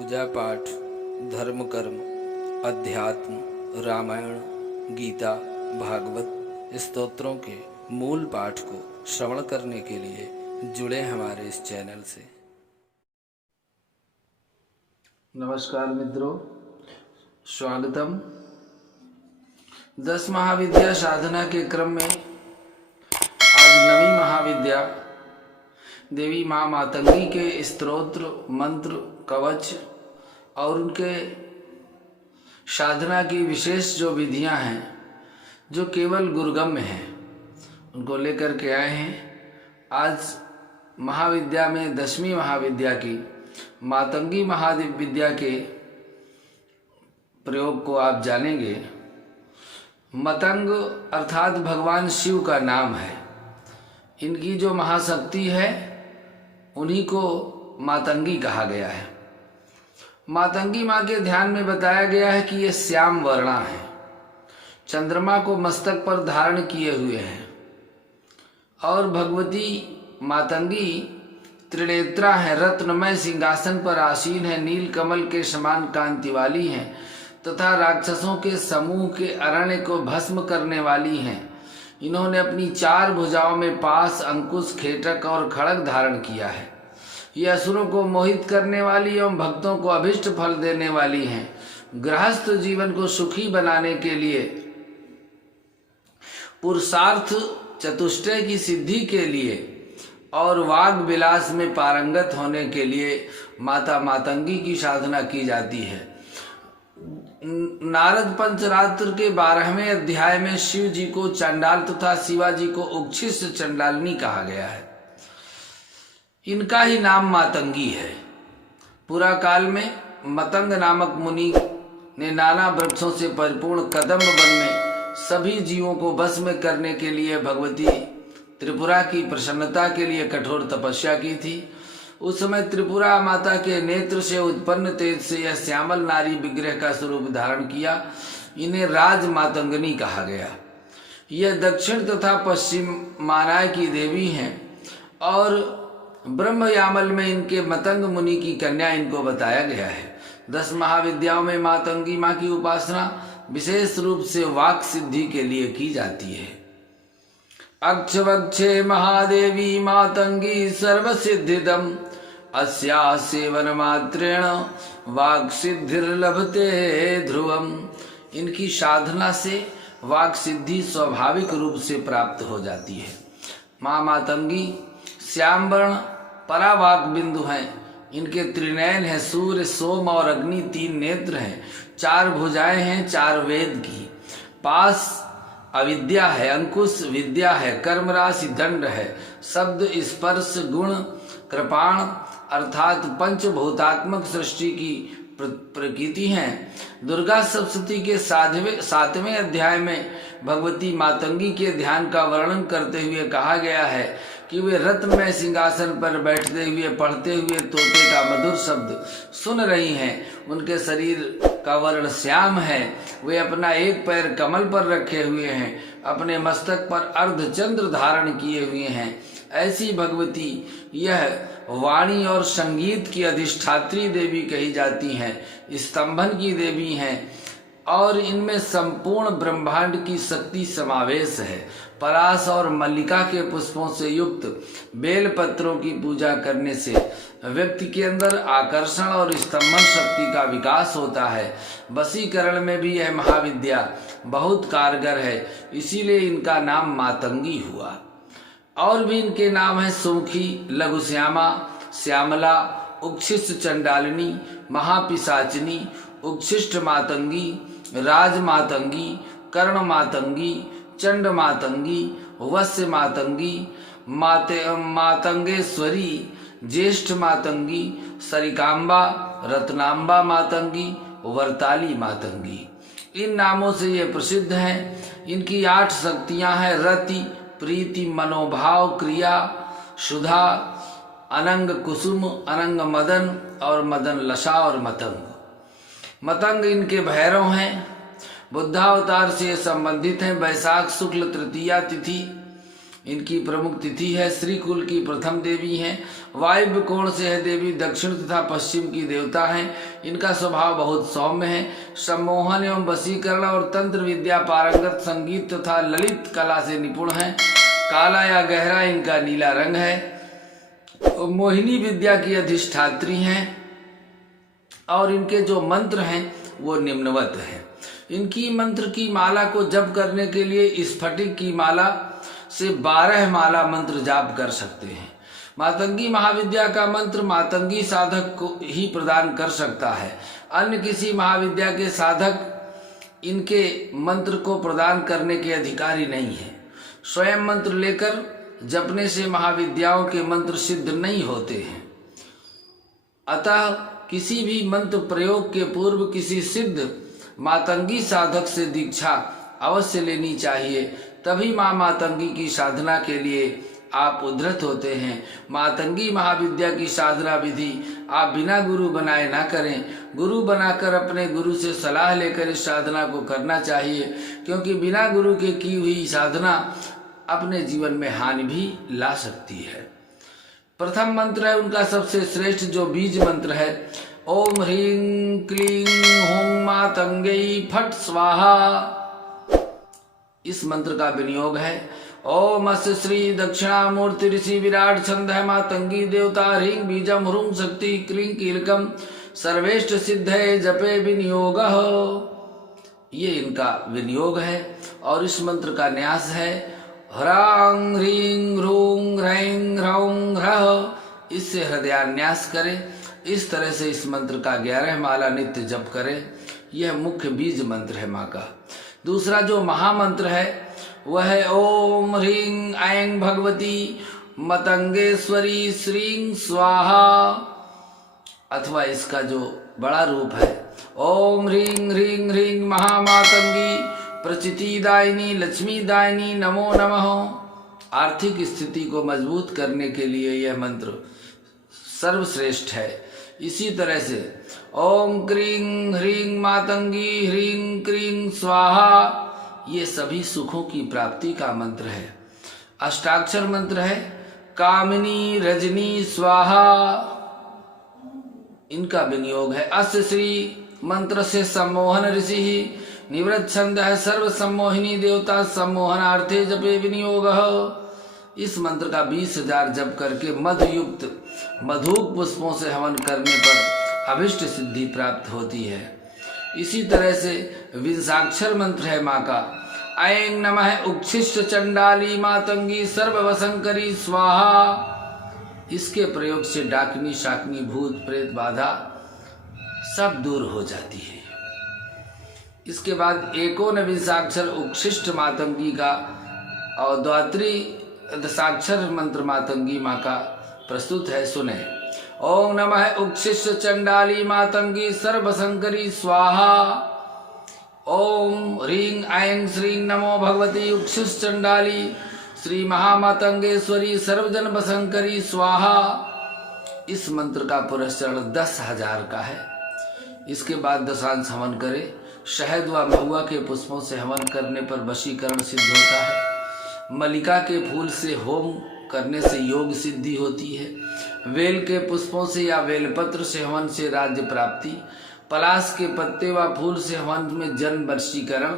पूजा पाठ, धर्म कर्म, अध्यात्म, रामायण, गीता, भागवत स्तोत्रों के मूल पाठ को श्रवण करने के लिए जुड़े हमारे इस चैनल से। नमस्कार मित्रों, स्वागतम। 10 महाविद्या साधना के क्रम में आज 9वीं महाविद्या देवी माँ मातंगी के स्तोत्र, मंत्र, कवच और उनके साधना की विशेष जो विधियां हैं जो केवल गुरुगम्य हैं उनको लेकर के आए हैं। आज महाविद्या में 10वीं महाविद्या की मातंगी महाविद्या के प्रयोग को आप जानेंगे। मतंग अर्थात भगवान शिव का नाम है। इनकी जो महाशक्ति है उन्हीं को मातंगी कहा गया है। मातंगी माँ के ध्यान में बताया गया है कि ये श्याम वर्णा है, चंद्रमा को मस्तक पर धारण किए हुए हैं और भगवती मातंगी त्रिनेत्रा है, रत्नमय सिंहासन पर आसीन है, नील कमल के समान कांति वाली हैं तथा राक्षसों के समूह के अरण्य को भस्म करने वाली हैं। इन्होंने अपनी 4 भुजाओं में पास, अंकुश, खेटक और खड़ग धारण किया है। ये असुरों को मोहित करने वाली एवं भक्तों को अभिष्ट फल देने वाली हैं। गृहस्थ जीवन को सुखी बनाने के लिए, पुरुषार्थ चतुष्टय की सिद्धि के लिए और वाग विलास में पारंगत होने के लिए माता मातंगी की साधना की जाती है। नारद पंचरात्र के 12वें अध्याय में शिव जी को चंडाल तथा शिवाजी को उच्छिष्ट चंडालिनी कहा गया है। इनका ही नाम मातंगी है। पुरा काल में मतंग नामक मुनि ने नाना वृक्षों से परिपूर्ण कदम्ब वन में सभी जीवों को बस में करने के लिए भगवती त्रिपुरा की प्रसन्नता के लिए कठोर तपस्या की थी। उस समय त्रिपुरा माता के नेत्र से उत्पन्न तेज से यह श्यामल नारी विग्रह का स्वरूप धारण किया। इन्हें राज मातंगनी कहा गया। यह दक्षिण तथा पश्चिम मानाय की देवी हैं और ब्रह्मयामल में इनके मतंग मुनि की कन्या इनको बताया गया है। 10 महाविद्याओं में मातंगी माँ की उपासना विशेष रूप से वाक सिद्धि के लिए की जाती है। अक्षवक्षे महादेवी मातंगी सर्वसिद्धिदम अस्या सेवन मात्रेण वाक सिद्धिर्लभते ध्रुवम। इनकी साधना से वाक सिद्धि स्वाभाविक रूप से प्राप्त हो जाती है। माँ मातंगी श्यामवर्ण परावाक बिंदु हैं। इनके त्रिनयन है, सूर्य, सोम और अग्नि 3 नेत्र हैं, 4 भुजाएं हैं, 4 वेद की। पास अविद्या है, अंकुश विद्या है, कर्म राशि दंड है, शब्द स्पर्श गुण कृपाण अर्थात पंचभूतात्मक सृष्टि की प्रकृति हैं। दुर्गा सप्तशती के 7वें अध्याय में भगवती मातंगी के ध्यान का वर्णन करते हुए कहा गया है कि वे रत्नमय सिंहासन पर बैठते हुए पढ़ते हुए तोते का मधुर शब्द सुन रही हैं। उनके शरीर का वर्ण श्याम है। वे अपना एक पैर कमल पर रखे हुए हैं, अपने मस्तक पर अर्धचंद्र धारण किए हुए हैं। ऐसी भगवती यह वाणी और संगीत की अधिष्ठात्री देवी कही जाती हैं, स्तंभन की देवी हैं और इनमें संपूर्ण ब्रह्मांड की शक्ति समावेश है। परास और मल्लिका के पुष्पों से युक्त बेल पत्रों की पूजा करने से व्यक्ति के अंदर आकर्षण और स्तंभन शक्ति का विकास होता है। वशीकरण में भी यह महाविद्या बहुत कारगर है, इसीलिए इनका नाम मातंगी हुआ। और भी इनके नाम हैं सुमुखी, लघुश्यामा, श्यामला, उच्छिष्ट चंडालिनी, महापिशाचिनी, उच्छिष्ट मातंगी, राज मातंगी, कर्ण मातंगी, चंड मातंगी, वस्य मातंगी, मातंगेश्वरी, ज्येष्ठ मातंगी, सरिकाम्बा, रत्नाम्बा मातंगी, वर्ताली मातंगी। इन नामों से ये प्रसिद्ध हैं। इनकी 8 शक्तियां हैं: रति, प्रीति, मनोभाव, क्रिया, सुधा, अनंग कुसुम, अनंग मदन और मदन लसा और मतंग। मतंग इनके भैरव हैं। बुद्धावतार से संबंधित हैं। वैशाख शुक्ल तृतीया तिथि इनकी प्रमुख तिथि है। श्री कुल की प्रथम देवी हैं। वायव्य कोण से है देवी, दक्षिण तथा पश्चिम की देवता हैं। इनका स्वभाव बहुत सौम्य है। सम्मोहन एवं वशीकरण और तंत्र विद्या पारंगत, संगीत तथा ललित कला से निपुण हैं। काला या गहरा इनका नीला रंग है। मोहिनी विद्या की अधिष्ठात्री हैं और इनके जो मंत्र हैं वो निम्नवत हैं। इनकी मंत्र की माला को जप करने के लिए स्फटिक की माला से 12 माला मंत्र जाप कर सकते हैं। मातंगी महाविद्या का मंत्र मातंगी साधक को ही प्रदान कर सकता है। अन्य किसी महाविद्या के साधक इनके मंत्र को प्रदान करने के अधिकारी नहीं है। स्वयं मंत्र लेकर जपने से महाविद्याओं के मंत्र सिद्ध नहीं होते हैं। अतः किसी भी मंत्र प्रयोग के पूर्व किसी सिद्ध मातंगी साधक से दीक्षा अवश्य लेनी चाहिए, तभी माँ मातंगी की साधना के लिए आप उद्धृत होते हैं। मातंगी महाविद्या की साधना विधि आप बिना गुरु बनाए ना करें। गुरु बनाकर अपने गुरु से सलाह लेकर इस साधना को करना चाहिए, क्योंकि बिना गुरु के की हुई साधना अपने जीवन में हानि भी ला सकती है। प्रथम मंत्र है उनका सबसे श्रेष्ठ जो बीज मंत्र है, ओम ह्रीं क्लीं हूं मातंगई फट स्वाहा। इस मंत्र का विनियोग है ओम अस्य श्री दक्षिणामूर्ति ऋषि विराट छंद है मातंगी देवता ह्रीं बीजम ह्रूं शक्ति क्लीं कीलकम सर्वेष्ट सिद्ध है जपे विनियोग। ये इनका विनियोग है और इस मंत्र का न्यास है ह्रां ह्रीं ह्रूं ह्रैं ह्रौं ह्रः। इससे हृदयान्यास करें। इस तरह से इस मंत्र का 11 माला नित्य जप करें। यह मुख्य बीज मंत्र है माँ का। दूसरा जो महामंत्र है वह है ओम ह्रीं ऐं भगवती मतंगेश्वरी श्रीं स्वाहा, अथवा इसका जो बड़ा रूप है ओम ह्रीं ह्रीं ह्रीं महामातंगी प्रचितिदायिनी लक्ष्मीदायिनी नमो नमः। आर्थिक स्थिति को मजबूत करने के लिए यह मंत्र सर्वश्रेष्ठ है। इसी तरह से ओम क्रीं ह्रीं मातंगी ह्रीं क्रीं स्वाहा, ये सभी सुखों की प्राप्ति का मंत्र है। अष्टाक्षर मंत्र है कामिनी रजनी स्वाहा। इनका विनियोग है अस्य श्री मंत्र से सम्मोहन ऋषि निवृत्त छंद है सर्व सम्मोहिनी देवता सम्मोहनार्थे जपे विनियोग। इस मंत्र का 20,000 जप करके मधुयुक्त मधुक पुष्पों से हवन करने पर अभिष्ट सिद्धि प्राप्त होती है। इसी तरह से विंशाक्षर मंत्र है माँ का ऐं नमः उच्छिष्ट चंडाली मातंगी सर्ववशंकरी स्वाहा। इसके प्रयोग से डाकनी शाकनी भूत प्रेत बाधा सब दूर हो जाती है। इसके बाद एकोनविंशाक्षर उच्छिष्ट मातंगी का और द्वात्री दशाक्षर मंत्र मातंगी माँ का प्रस्तुत है, सुने। ओम नमः उच्छिष्ट चंडाली मातंगी सर्वशंकरी स्वाहा। ओम ह्रीं ऐं श्रीं नमो भगवती उच्छिष्ट चंडाली श्री महामातंगेश्वरी सर्वजन बशंकरी स्वाहा। इस मंत्र का पुरस्चरण 10,000 का है। इसके बाद दशांश हवन करें। शहद व महुआ के पुष्पों से हवन करने पर वशीकरण सिद्ध होता है। मल्लिका के फूल से होम करने से योग सिद्धि होती है। वेल के पुष्पों से या वेलपत्र से हवन से राज्य प्राप्ति, पलाश के पत्ते व फूल से हवन में जन्म वशीकरण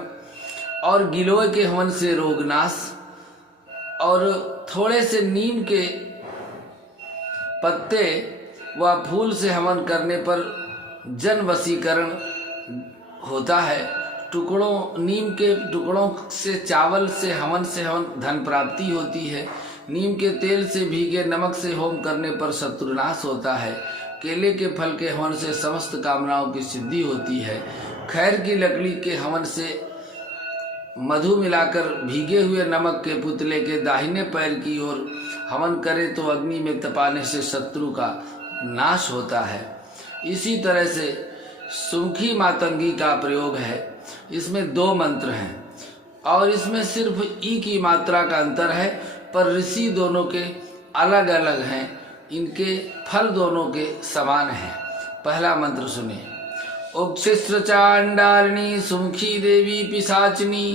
और गिलोय के हवन से रोगनाश और थोड़े से नीम के पत्ते व फूल से हवन करने पर जन वशीकरण होता है। टुकड़ों नीम के टुकड़ों से चावल से हवन धन प्राप्ति होती है। नीम के तेल से भीगे नमक से होम करने पर शत्रुनाश होता है। केले के फल के हवन से समस्त कामनाओं की सिद्धि होती है। खैर की लकड़ी के हवन से मधु मिलाकर भीगे हुए नमक के पुतले के दाहिने पैर की ओर हवन करे तो अग्नि में तपाने से शत्रु का नाश होता है। इसी तरह से सुमुखी मातंगी का प्रयोग है। इसमें 2 मंत्र हैं और इसमें सिर्फ ई की मात्रा का अंतर है, पर ऋषि दोनों के अलग अलग हैं। इनके फल दोनों के समान हैं। पहला मंत्र सुने। उच्छिष्ट चांडालिनी सुमुखी देवी पिशाचिनी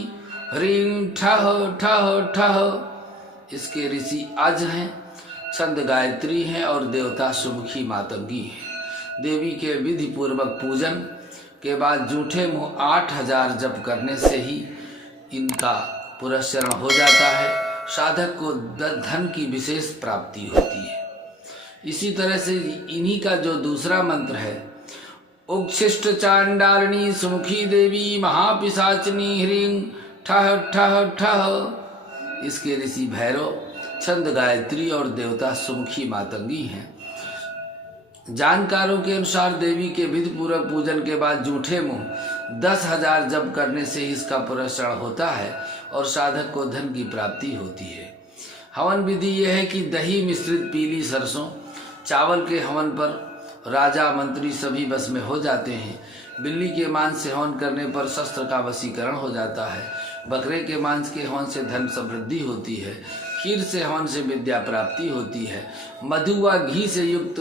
ह्रीं ठह ठह ठह। इसके ऋषि अज हैं, छंद गायत्री हैं और देवता सुमुखी मातंगी हैं। देवी के विधि पूर्वक पूजन के बाद जूठे मुँह 8000 जप करने से ही इनका पुरस्करण हो जाता है। साधक को धन की विशेष प्राप्ति होती है। इसी तरह से इन्हीं का जो दूसरा मंत्र है, उच्छिष्ट चांडालिनी सुमुखी देवी महापिशाचिनी ह्रीं ठह ठह ठह, इसके ऋषि भैरव, छंद गायत्री और देवता सुमुखी मातंगी हैं। जानकारों के अनुसार देवी के विधि पूर्वक पूजन के बाद जूठे मुंह 10,000 जप करने से इसका पुरस्करण होता है और साधक को धन की प्राप्ति होती है। हवन विधि यह है कि दही मिश्रित पीली सरसों, चावल के हवन पर राजा मंत्री सभी बस में हो जाते हैं। बिल्ली के मांस से हवन करने पर शस्त्र का वशीकरण हो जाता है। बकरे के मांस के हवन से धन समृद्धि होती है। खीर से हवन से विद्या प्राप्ति होती है। मधु व घी से युक्त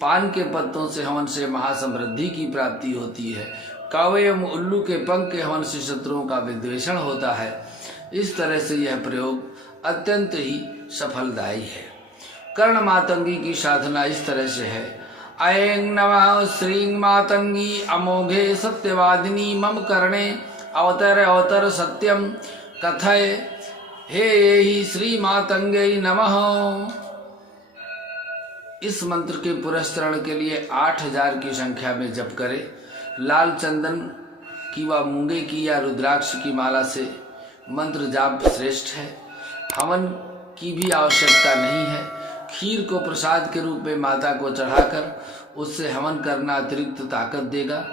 पान के पत्तों से हवन से महासमृद्धि की प्राप्ति होती है। कौवे एवं उल्लू के पंख के हवन से शत्रुओं का विद्वेषण होता है। इस तरह से यह प्रयोग अत्यंत ही सफलदायी है। कर्ण मातंगी की साधना इस तरह से है। ऐं नमः श्रीं मातंगी अमोघे सत्यवादिनी मम कर्णे अवतर अवतर सत्यम कथय हे ही श्री मातंगे नमः। इस मंत्र के पुरस्करण के लिए 8000 की संख्या में जप करें। लाल चंदन की व मूंगे की या रुद्राक्ष की माला से मंत्र जाप श्रेष्ठ है। हवन की भी आवश्यकता नहीं है। खीर को प्रसाद के रूप में माता को चढ़ाकर उससे हवन करना अतिरिक्त ताकत देगा।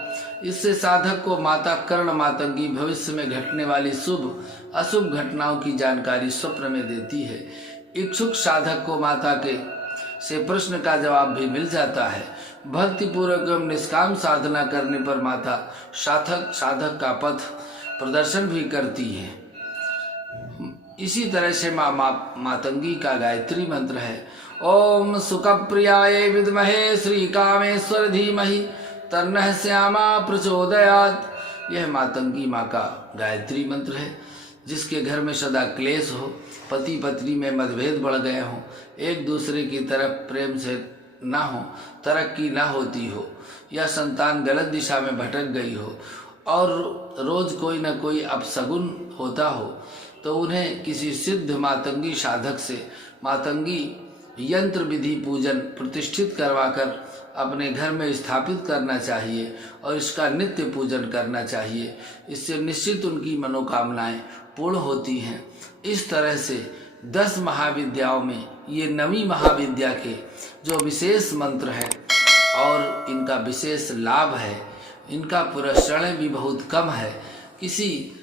इससे साधक को माता कर्ण मातंगी भविष्य में घटने वाली शुभ अशुभ घटनाओं की जानकारी स्वप्न में देती है। इच्छुक साधक को माता के से प्रश्न का जवाब भी मिल जाता है। भक्ति पूर्वक एवं निष्काम साधना करने पर माता साधक का पथ प्रदर्शन भी करती है। इसी तरह से मातंगी का गायत्री मंत्र है। ओम सुखप्रियाय विद्महे श्री कामेश्वर धीमहि तन्नः श्यामा प्रचोदयात्। यह मातंगी माँ का गायत्री मंत्र है। जिसके घर में सदा क्लेश हो, पति पत्नी में मतभेद बढ़ गए हों, एक दूसरे की तरफ प्रेम से ना हो, तरक्की ना होती हो, या संतान गलत दिशा में भटक गई हो और रोज कोई न कोई अपशगुन होता हो, तो उन्हें किसी सिद्ध मातंगी साधक से मातंगी यंत्र विधि पूजन प्रतिष्ठित करवाकर अपने घर में स्थापित करना चाहिए और इसका नित्य पूजन करना चाहिए। इससे निश्चित उनकी मनोकामनाएं पूर्ण होती हैं। इस तरह से 10 महाविद्याओं में ये 9वीं महाविद्या के जो विशेष मंत्र है और इनका विशेष लाभ है, इनका पुरस्करण भी बहुत कम है। किसी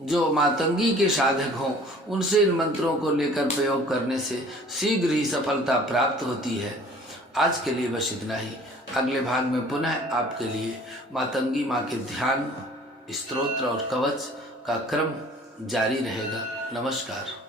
जो मातंगी के साधक हों उनसे इन मंत्रों को लेकर प्रयोग करने से शीघ्र ही सफलता प्राप्त होती है। आज के लिए बस इतना ही। अगले भाग में पुनः आपके लिए मातंगी माँ के ध्यान, स्तोत्र और कवच का क्रम जारी रहेगा। नमस्कार।